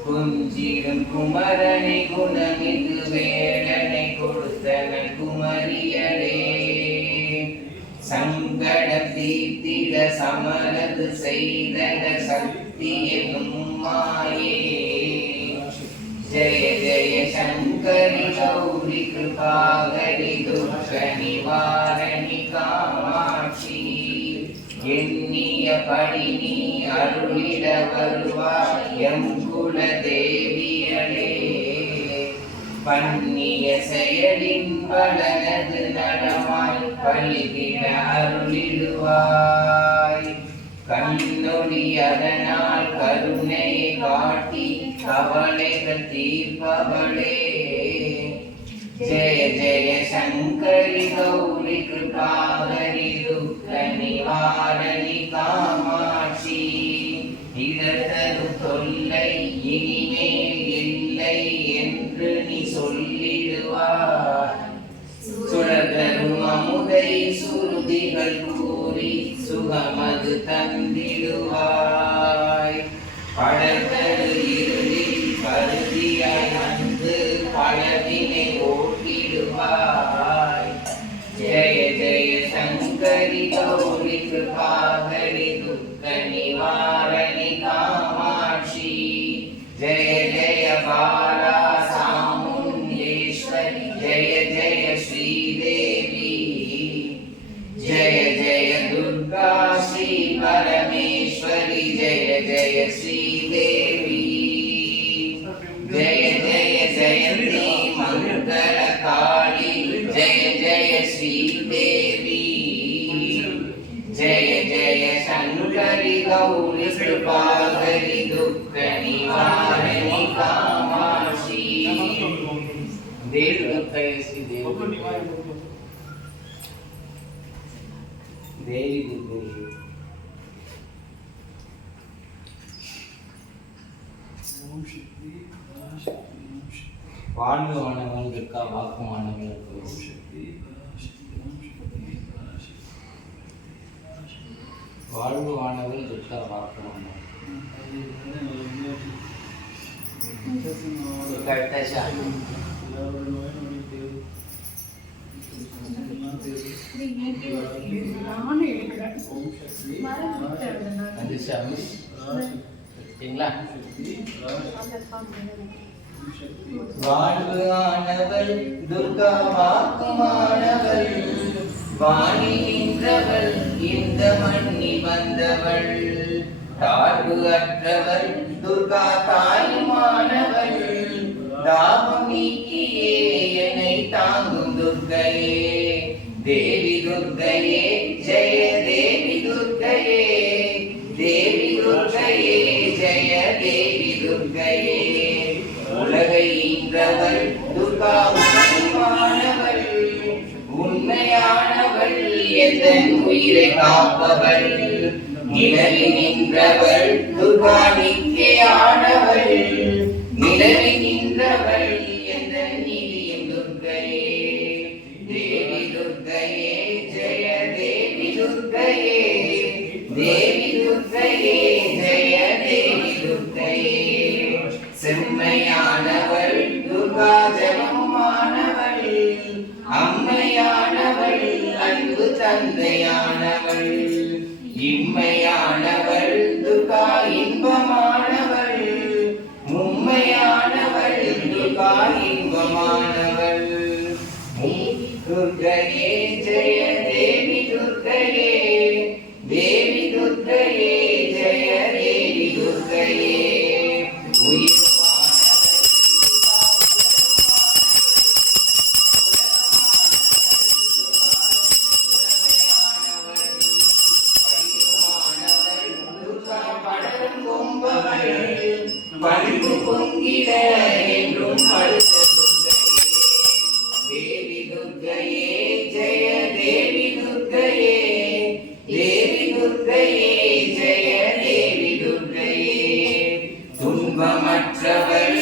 குஞ்சிடும் குமரனை குணமிது வேடனை கொடுத்தனன் குமரியடே சங்கடம் தீர்த்திட சமரது செய்தன சக்தி என்னும் மாயே. ஜெய ஜெய சங்கரி கௌரி கிருபாகரி துர்க நிவாரணி படி நீ அருளிட வருவாய் எம் குல தேவியடே பண்ணிய செயலின் பலனது நடமாய் பல்கிட அருளிடுவாய். கண்ணொளி அதனால் கருணையை காட்டி கவலைகள் தீர்ப்பவளே. ஜெய ஜெய சங்கரி கௌரி கிருபாகரி நிவாரணி காமாட்சி. இடத்தரும் தொல்லை இனிமேல் இல்லை என்று நீ சொல்லிடுவார் சுரதரும் அமுதை சுருதிகள் கூறி சுகமது தந்திடுவாய். படத்தரு இருளில் கருதியாய் வந்து பழவினை ஓட்டிடுவாய். ஜெய ஜெய சங்க சங்கரி கௌரி கிருபாகரி துக்க நிவாரணி காமாட்சி ஜெய ஜெய பாலா சாமுண்டேஸ்வரி ஜெய ஜெய ஸ்ரீதேவி ஜெய ஜெய துர்கா ஸ்ரீ பரமேஸ்வரி ஜெய ஜெய ஸ்ரீதேவி ஜெய ஜெய ஜெயந்தி மங்கள காளி ஜெய ஜெய ஸ்ரீதேவி ஜெய கிருபாகரி துக்க நிவாரணி காமாட்சி தேவி துக்க ஸ்ரீ தேவி தேவி துர்கை ஓம் சக்தி ஓம் சக்தி ஓம் சக்தி வாழ்வு வானவன் துர்கா வாக்கு வானவன் ஓம் சக்தி சக்தி ஓம் சக்தி சக்தி வாழ்வு வானவன் துர்கா வாக்கு வானவன் கட்டஷா வாழ்வு ஆனவள் துர்கா வாக்குமானவள் வாணி நின்றவள் இந்த மண்ணி வந்தவள். தாழ்வு அற்றவள் துர்கா தாயுமானவள். தாபம் நீக்கியே என்னை தாங்கும் துர்கையே. தேவி துர்கையே ஜெய தேவி துர்கையே. தேவி துர்கையே ஜெய தேவி துர்கையே. உலகை ஈன்றவள் துர்கா உண்மையானவள் உண்மையானவள் எந்த உயிரை காப்பவள்? நிலவி நின்றவள் துர்காணிக்கே ஆனவள். நிலவி நின்றவள் எந்த நீதியும் துர்க்கையே. தேவி துர்க்கையே ஜெய தேவி துர்க்கையே. தேவி துர்க்கையே ஜெய தேவி துர்க்கையே. செம்மையானவள் துர்கா ஜெகமானவள் அம்மையானவள் அன்பு தந்தையானவள். இம்மையானவள் பண்பு பொங்கிட என்றும் அடுத்த தேவி துர்கையே ஜெய தேவி துர்கையே. தேவி துர்கையே ஜெய தேவி துர்கையே. துன்பமற்றவர்